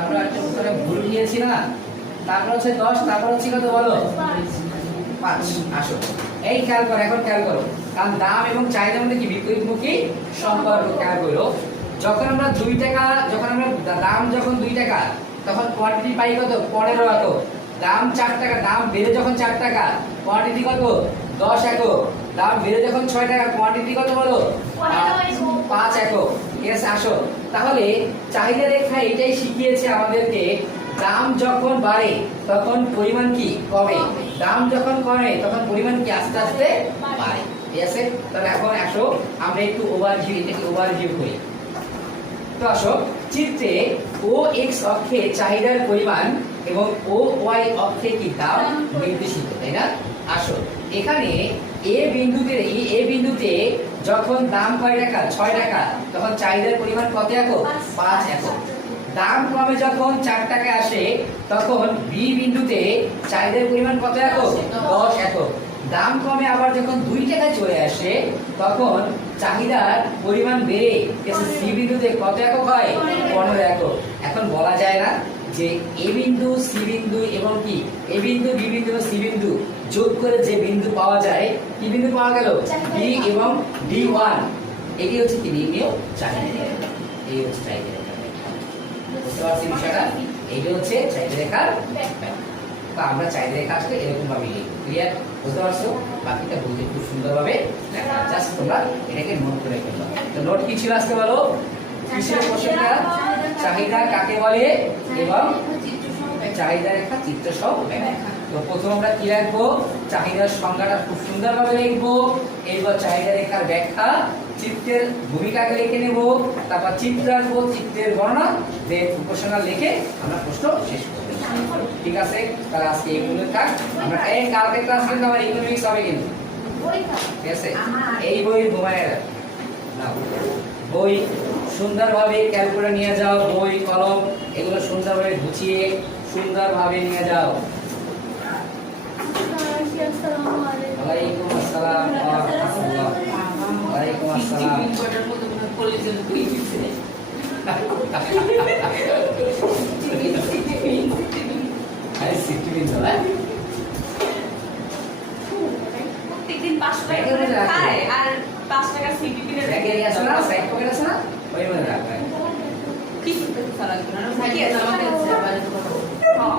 তারপর একটা উত্তরে ভুল দিয়েছি না, তারপর হচ্ছে 10, তারপর হচ্ছে কত বলো 5। আসো এই খেয়াল করো, এখন খেয়াল করো, কারণ দাম এবং চাহিদার মধ্যে কি বিপরীতমুখী সম্পর্ক। খেয়াল করো, যখন আমরা 2 টাকা, যখন আমরা দাম যখন 2 টাকা, তখন কোয়ান্টিটি পাই কত 15 একক। দাম 4 টাকা, দাম বেড়ে যখন 4 টাকা, কোয়ান্টিটি কত 10 একক। দাম বেড়ে যখন 6 টাকা, কোয়ান্টিটি কত বলো 5 একক। ঠিক আছে, আসো তাহলে চাহিদা রেখা এটাই শিখিয়েছে আমাদেরকে, দাম যখন বাড়ে তখন পরিমাণ কি কমে, দাম যখন কমে তখন পরিমাণ কি আস্তে আস্তে বাড়ে। ঠিক আছে, তাহলে এখন আসো আমরা একটু ওভারভিউ, এটাকে ওভারভিউ করি। তো আসো, চিত্রে ও এক্স অক্ষে চাহিদার পরিমাণ এবং ও ওয়াই অক্ষে কি দাম নির্দেশিত, তাই না? আসো এখানে এ বিন্দুতে যখন দাম কয় টাকা 6 টাকা, তখন চাহিদার পরিমাণ কত একক 5 একক। দাম কমে যখন 4 টাকা আসে, তখন বি বিন্দুতে চাহিদার পরিমাণ কত একক 10 একক। দাম কমে আবার যখন 2 টাকায় চলে আসে, তখন চাহিদার পরিমাণ বেড়ে সি বিন্দুতে কত একক হয় 15 একক। এখন বলা যায় না যে এ বিন্দু, সি বিন্দু এবং কি এ বিন্দু, বি বিন্দু, সি বিন্দু যোগ করে যে বিন্দু পাওয়া যায়, কি বিন্দু পাওয়া গেল বি এবং D1, এটি হচ্ছে কি নির্ণেয় চাহিদা। এই হচ্ছে চাহিদা রেখা। বুঝতে পারছি বিষয়টা? এইটা হচ্ছে চাহিদা রেখার ব্যাখ্যা। তো আমরা চাহিদা রেখা আসলে এরকম ভাবে লিখি। ক্লিয়ার? বুঝতে পারছো? বাকিটা বলতে খুব সুন্দরভাবে লেখা, জাস্ট তোমরা এটাকে নোট করে ফেলো। তো নোট কি ছিল আজকে বলো? কিসের কোশ্চেনটা? চাহিদা কাকে বলে এবং চাহিদা রেখা চিত্র সহ ব্যাখ্যা। তো প্রথম আমরা কি রাখবো? চাহিদার সংজ্ঞাটা খুব সুন্দরভাবে লিখবো, এরপর চাহিদা রেখার ব্যাখ্যা, চিত্রের ভূমিকাকে লিখে নেব, তারপর চিত্র আঁকবো, চিত্রের বর্ণনা, দেন উপসংহার লিখে আমরা প্রশ্ন শেষ করব। ঠিক আছে, তাহলে আজকে এই পর্যন্ত থাক। আমরা এই কালকে ক্লাস কিন্তু আমার ইকোনমিক্স হবে কিন্তু, ঠিক আছে? এই বই ঘুমায় নাও, বই সুন্দরভাবে ক্যালকুলেটর নিয়ে যাও, বই কলম এগুলো সুন্দরভাবে গুছিয়ে সুন্দরভাবে নিয়ে যাও। ওয়ালাইকুম আসসালাম ওয়া রাহমাতুল্লাহ। ওয়ালাইকুম আসসালাম। আরে সিটিভিন চলে প্রত্যেকদিন 5 টাকা করে খায় আর 5 টাকা সিটিভিনের ব্যাগে আছে না, সাইড পকেট আছে না, ওই মধ্যে রাখবে। কি করতে চালাক না ভাই, আমাদের আছে বাইরে তো। হ্যাঁ